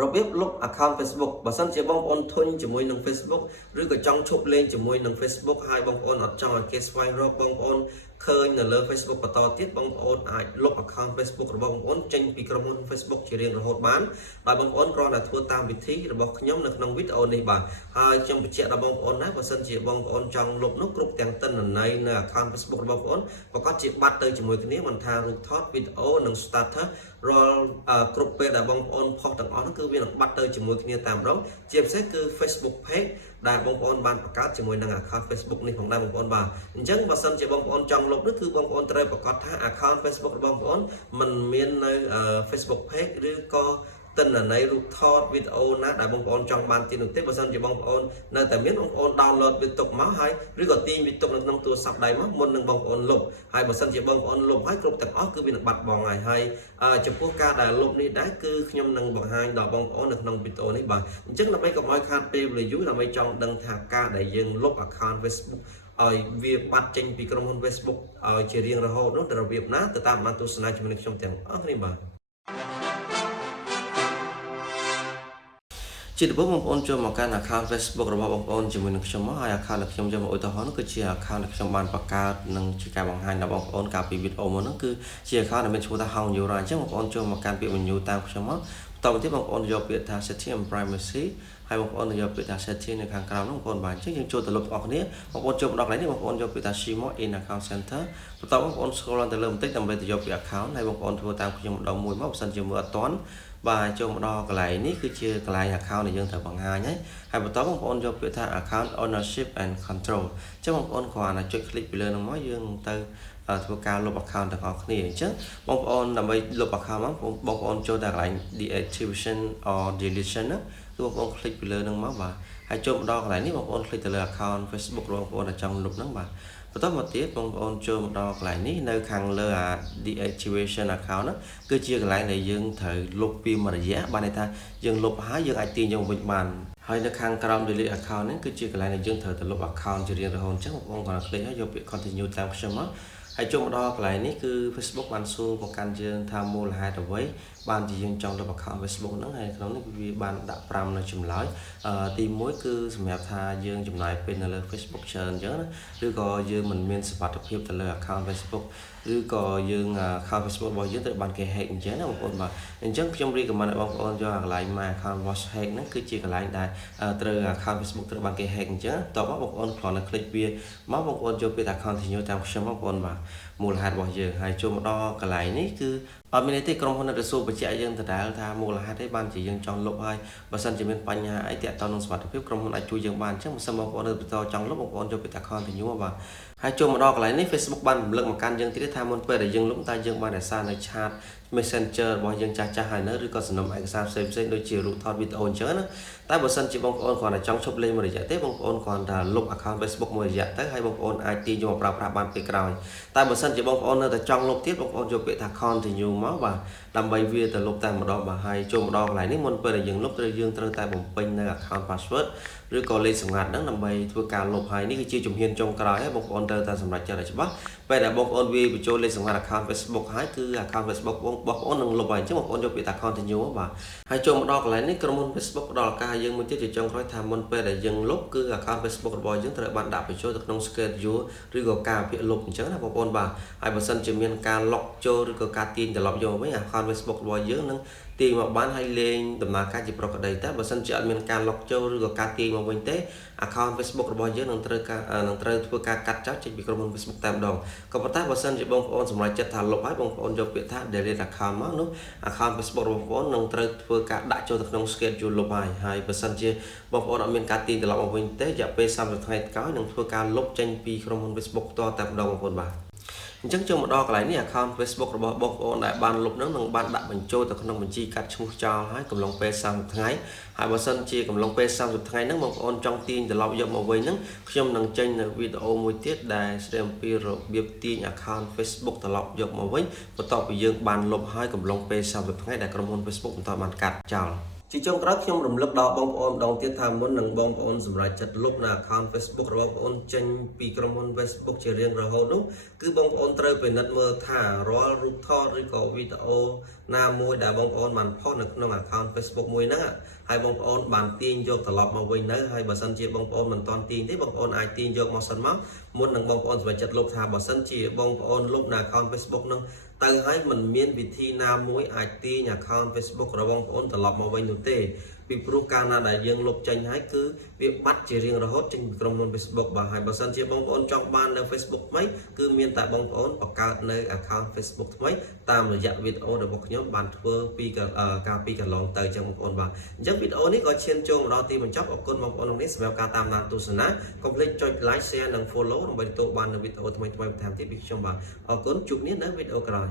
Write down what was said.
របៀបលុប account Facebook បើសិនជាបងប្អូនធុញជាមួយនឹង Facebook ឬក៏ចង់ឈប់លេងជាមួយនឹង Facebook ហើយបងប្អូនអត់ចង់ឲ្យគេស្វែងរកបងប្អូនឃើញនៅលើ Facebook បន្តទៀតបងប្អូនអាចលុប account Facebook របស់បងប្អូនចេញពីក្រុមហ៊ុន Facebook ជារៀងរហូតបានដោយបងប្អូនគ្រាន់តែធ្វើតាមវិធីរបស់ខ្ញុំនៅក្នុងវីដេអូនេះបាទហើយខ្ញុំបញ្ជាក់ដល់បងប្អូនដែរបើសិនជាបងប្អូនចង់លុបនោះគ្រប់ទាំងទិន្នន័យនៅ account Facebook របស់បងប្អូនប្រកាសជាបាត់ទៅជាមួយគ្នាមិនថារូបថតវីដេអូនិង status រាល់គ្រប់ពេលដែលបងប្អូនផុសទាំងអស់នោះគឺវានឹងបាត់ទៅជាមួយគ្នាតាមម្ដងជាពិសេសគឺ Facebook page ដែលបងប្អូនបានបង្កើតជាមួយនឹង account Facebook នេះផងដែរបងប្អូនបាទអញ្ចឹងបើសិនជាបងប្អូនចង់លុបនោះគឺបងប្អូនត្រូវប្រកាសថា account Facebook របស់បងប្អូនមិនមាននៅ Facebook page ឬក៏ទិន្នន័យរូបថតវីដេអូណាដែលបងប្អូនចង់បានទៀតនោះទេបើសិនជាបងប្អូននៅតែមានបងប្អូន download វាទុកមកហើយឬក៏ទាញវាទុកនៅក្នុងទូរស័ព្ទដៃមកមុននឹងបងប្អូនលុបហើយបើសិនជាបងប្អូនលុបហើយគ្រប់ទាំងអស់គឺវានឹងបាត់បង់ហើយចំពោះការដែលលុបនេះដែរគឺខ្ញុំនឹងបង្ហាញដល់បងប្អូននៅក្នុងវីដេអូនេះបាទអញ្ចឹងដើម្បីកុំឲ្យខាតពេលវេលាយូរដើម្បីចង់ដឹងថាការដែលយើងលុប account Facebook ឲ្យវាបាត់ចេញពីក្រុមហ៊ុន Facebook ឲ្យជារៀងរហូតនោះទៅរបៀបណាទៅតាមបានទស្សនាជាមួយនឹងខ្ញុំទាំងអស់គ្នាបាទជាដំបូងបងប្អូនចូលមកកាន់ account Facebook របស់បងប្អូនជាមួយនឹងខ្ញុំមកហើយ account របស់ខ្ញុំយកមកឧទាហរណ៍នោះគឺជា account ដែលខ្ញុំបានបង្កើតនិងជាការបង្ហាញដល់បងប្អូនកាលពីវីដេអូមុននោះគឺជា account ដែលមានឈ្មោះថា Hong Yura អញ្ចឹងបងប្អូនចូលមកកាន់ពាក្យ menu តាមខ្ញុំមកបន្តមកទៀតបងប្អូនយកពាក្យថា Setting and Privacy ហើយបងប្អូនយកពាក្យថា Setting នៅខាងក្រោមនោះបងប្អូនបាទអញ្ចឹងយើងចូលទៅលុបបងប្អូនគ្នាបងប្អូនចូលមកដល់កន្លែងនេះបងប្អូនយកពាក្យថា Shimo in Account Center បន្តបងប្អូន scroll ឡើងទៅលើបន្តិចដើម្បីទៅយកពាក្យ account ហើយបងប្អូនធ្វើតាមខ្ញុំម្ដងមួយមកបើសិនជាមើលអត់ទាន់បាទចូលមកដល់កន្លែងនេះគឺជាកន្លែង account ដែលយើងត្រូវបង្ហាញហើយបន្តបងប្អូនយកពាក្យថា account ownership and control អញ្ចឹងបងប្អូនគ្រាន់តែចុច click ពីលើនោះមកយើងទៅធ្វើការលុប account ទាំងអស់គ្នាអញ្ចឹងបងប្អូនដើម្បីលុប account មកបងប្អូនចូលទៅកន្លែង deactivation or deletion ណាគឺបងប្អូន click ពីលើនោះមកបាទហើយចូលមកដល់កន្លែងនេះបងប្អូន click ទៅលើ account Facebook របស់បងប្អូនដែលចង់លុបហ្នឹងបាទបន្តមកទៀតបងប្អូនចូលមកដល់កន្លែងនេះនៅខាងលើ deactivation account ហ្នឹងគឺជាកន្លែងដែលយើងត្រូវលុបពីមួយរយៈបានន័យថាយើងលុបហើយយើងអាចទាញយកវិញបានហើយនៅខាងក្រោម delete account នេះគឺជាកន្លែងដែលយើងត្រូវទៅលុប account ជារៀងរហូតអញ្ចឹងបងប្អូនគាត់ click ហើយយកពាក្យ continue តាមខ្ញុំមកហើយចូលមកដល់កន្លែងនេះគឺ Facebook បានសួរមកកាន់យើងថាមូលហេតុអ្វីបានជាយើងចង់លុប account Facebook ហ្នឹងហើយក្នុងនេះវាបានដាក់5នៅចម្លើយទី1គឺសម្រាប់ថាយើងចំណាយពេលនៅលើ Facebook ច្រើនអញ្ចឹងណាឬក៏យើងមិនមានសុវត្ថិភាពទៅលើ account Facebook ឬក៏យើង account Facebook របស់យើងត្រូវបានគេ hack អញ្ចឹងណាបងប្អូនបាទអញ្ចឹងខ្ញុំ recommend ឲ្យបងប្អូនយកកន្លែង my account was hack ហ្នឹងគឺជាកន្លែងដែលត្រូវ account Facebook ត្រូវបានគេ hack អញ្ចឹងតោះមកបងប្អូនគ្រាន់តែ click វាមកបងប្អូនយកពាក្យថា continue តាមខ្ញុំបងប្អូនបាទមូលហេតុរបស់យើងហើយចូលមកដល់កន្លែងនេះគឺអត់មានទេក្រុមហ៊ុននៅសួរបញ្ជាក់យើងដដែលថាមូលហេតុអីបានជាយើងចង់លុបហើយបើសិនជាមានបញ្ហាអីទាក់ទងនឹងសុវត្ថិភាពក្រុមហ៊ុនអាចជួយយើងបានអញ្ចឹងបើសិនបងប្អូននៅបន្តចង់លុបបងប្អូនយកពាក្យថា continue បាទហើយចូលមកដល់កន្លែងនេះ Facebook បានរំលឹកមកកាន់យើងទៀតថាមុនពេលដែលយើងលុបតើយើងបានរក្សានៅ chat Messenger របស់យើងចាស់ៗហើយនៅឬក៏សំណុំឯកសារផ្សេងៗដូចជារូបថតវីដេអូអញ្ចឹងណាតែបើសិនជាបងប្អូនគ្រាន់តែចង់ឈប់លេងមួយរយៈទេបងប្អូនគ្រាន់តែលុប account Facebook មួយរយៈទៅហើយបងប្អូនអាចទាញយកមកប្រើប្រាស់បានពេលក្រោយតែបើសិនជាបងប្អូននៅតែចង់លុបទៀតបងប្អូនយកពាក្យថា continue មកបាទដើម្បីវាទៅលុបតែម្ដងបាទហើយចូលមកដល់កន្លែងនេះមុនពេលដែលយើងលុបយើងត្រូវតែបំពេញនៅ account password ឬក៏លេខសម្ងាត់ហ្នឹងដើម្បីធ្វើការលុបហើយនេះគឺជាជំហានចុងក្រោយហើយបងប្អូនត្រូវតែសម្រេចចិត្តឲ្យច្បាស់ពេលដែលបងប្អូនវាបញ្ចូលលេខសម្ងាត់ account Facebook ហើយគឺ account Facebook បងប្អូននឹងលុបហើយអញ្ចឹងបងប្អូនយកពាក្យថា continue បាទហើយចូលមកដល់កន្លែងនេះក្រុមហ៊ុន Facebook ផ្ដល់ឱកាសយើងមួយទៀតជាចុងក្រោយថាមុនពេលដែលយើងលុបគឺ account Facebook របស់យើងត្រូវបានដាក់បញ្ចូលទៅក្នុង schedule ឬក៏ការពាក្យលុបអញ្ចឹងណាបងប្អូនបាទហើយបើសិនជាមានការ lock ចូលឬក៏ការទាញត្រឡប់យកវិញ account Facebook របស់យើងនឹងទាញមកបានហើយលេងដំណើរការជាប្រក្រតីតែបើសិនជាអត់មានការ lock ចូលឬក៏ការទាញមកវិញទេ account Facebook របស់យើងនឹងត្រូវធ្វើការកាត់ចោលចេញពីក្រុមហ៊ុន Facebook តែម្ដងក៏ប៉ុន្តែបើសិនជាបងប្អូនសម្រេចចិត្តថាលុបហើយបងប្អូនយកពាក្យថា delete account មកនោះ account Facebook របស់បងប្អូននឹងត្រូវធ្វើការដាក់ចូលទៅក្នុង schedule លុបហើយបើសិនជាបងប្អូនអត់មានការទាញត្រឡប់មកវិញទេរយៈពេល30ថ្ងៃក្រោយនឹងធ្វើការលុបចេញពីក្រុមហ៊ុន Facebook តតែម្ដងបងប្អូនបាទអញ្ចឹងចូលមកដល់កន្លែងនេះ account Facebook របស់បងប្អូនដែលបានលុបនឹងបានដាក់បញ្ចូលទៅក្នុងបញ្ជីកាត់ឈ្មោះចោលហើយកំឡុងពេល30ថ្ងៃហើយបើសិនជាកំឡុងពេល30ថ្ងៃហ្នឹងបងប្អូនចង់ទាញត្រឡប់យកមកវិញហ្នឹងខ្ញុំនឹងចេញនៅវីដេអូមួយទៀតដែលស្ដីអំពីរបៀបទាញ account Facebook ត្រឡប់យកមកវិញបន្ទាប់ពីយើងបានលុបហើយកំឡុងពេល30ថ្ងៃដែលក្រុមហ៊ុន Facebook បន្តបានកាត់ចោលជាចុងក្រោយខ្ញុំរំលឹកដល់បងប្អូនម្ដងទៀតថាមុននឹងបងប្អូនសម្រេចចិត្តលុបនៅ account Facebook របស់បងប្អូនចេញពីក្រុមហ៊ុន Facebook ជារៀងរហូតនោះគឺបងប្អូនត្រូវពិនិត្យមើលថារាល់រូបថតឬក៏វីដេអូ ណាមួយដែលបងប្អូនបានផុសនៅក្នុង account Facebook មួយហ្នឹងហើយបងប្អូនបានទាញយកត្រឡប់មកវិញនៅហើយបើសិនជាបងប្អូនមិនទាន់ទាញទេបងប្អូនអាចទាញយកមកសិនមកមុននឹងបងប្អូនសម្រេចចិត្តលុបថាបើសិនជាបងប្អូនលុបនៅ account Facebook ហ្នឹងទៅហើយមិនមានវិធីណាមួយអាចទាញ account Facebook របស់បងប្អូនត្រឡប់មកវិញនោះទេពីព្រោះកាលណាដែលយើងលុបចេញហើយគឺវាបាត់ជារៀងរហូតចេញពីក្រុមហ៊ុន Facebook បាទហើយបើសិនជាបងប្អូនចង់បាននៅ Facebook ថ្មីគឺមានតែបងប្អូនបង្កើតនៅ account Facebook ថ្មីតាមរយៈវីដេអូរបស់ខ្ញុំបានធ្វើពីកាលពីកន្លងទៅចឹងបងប្អូនបាទអញ្ចឹងវីដេអូនេះក៏ឈានចូលមកដល់ទីបញ្ចប់អរគុណបងប្អូននេះសម្រាប់ការតាមដានទស្សនាកុំភ្លេចចុច like share និង follow ដើម្បីទទួលបាននូវវីដេអូថ្មីៗបន្ថែមទៀតពីខ្ញុំបាទអរគុណជួបគ្នានៅវីដេអូក្រោយ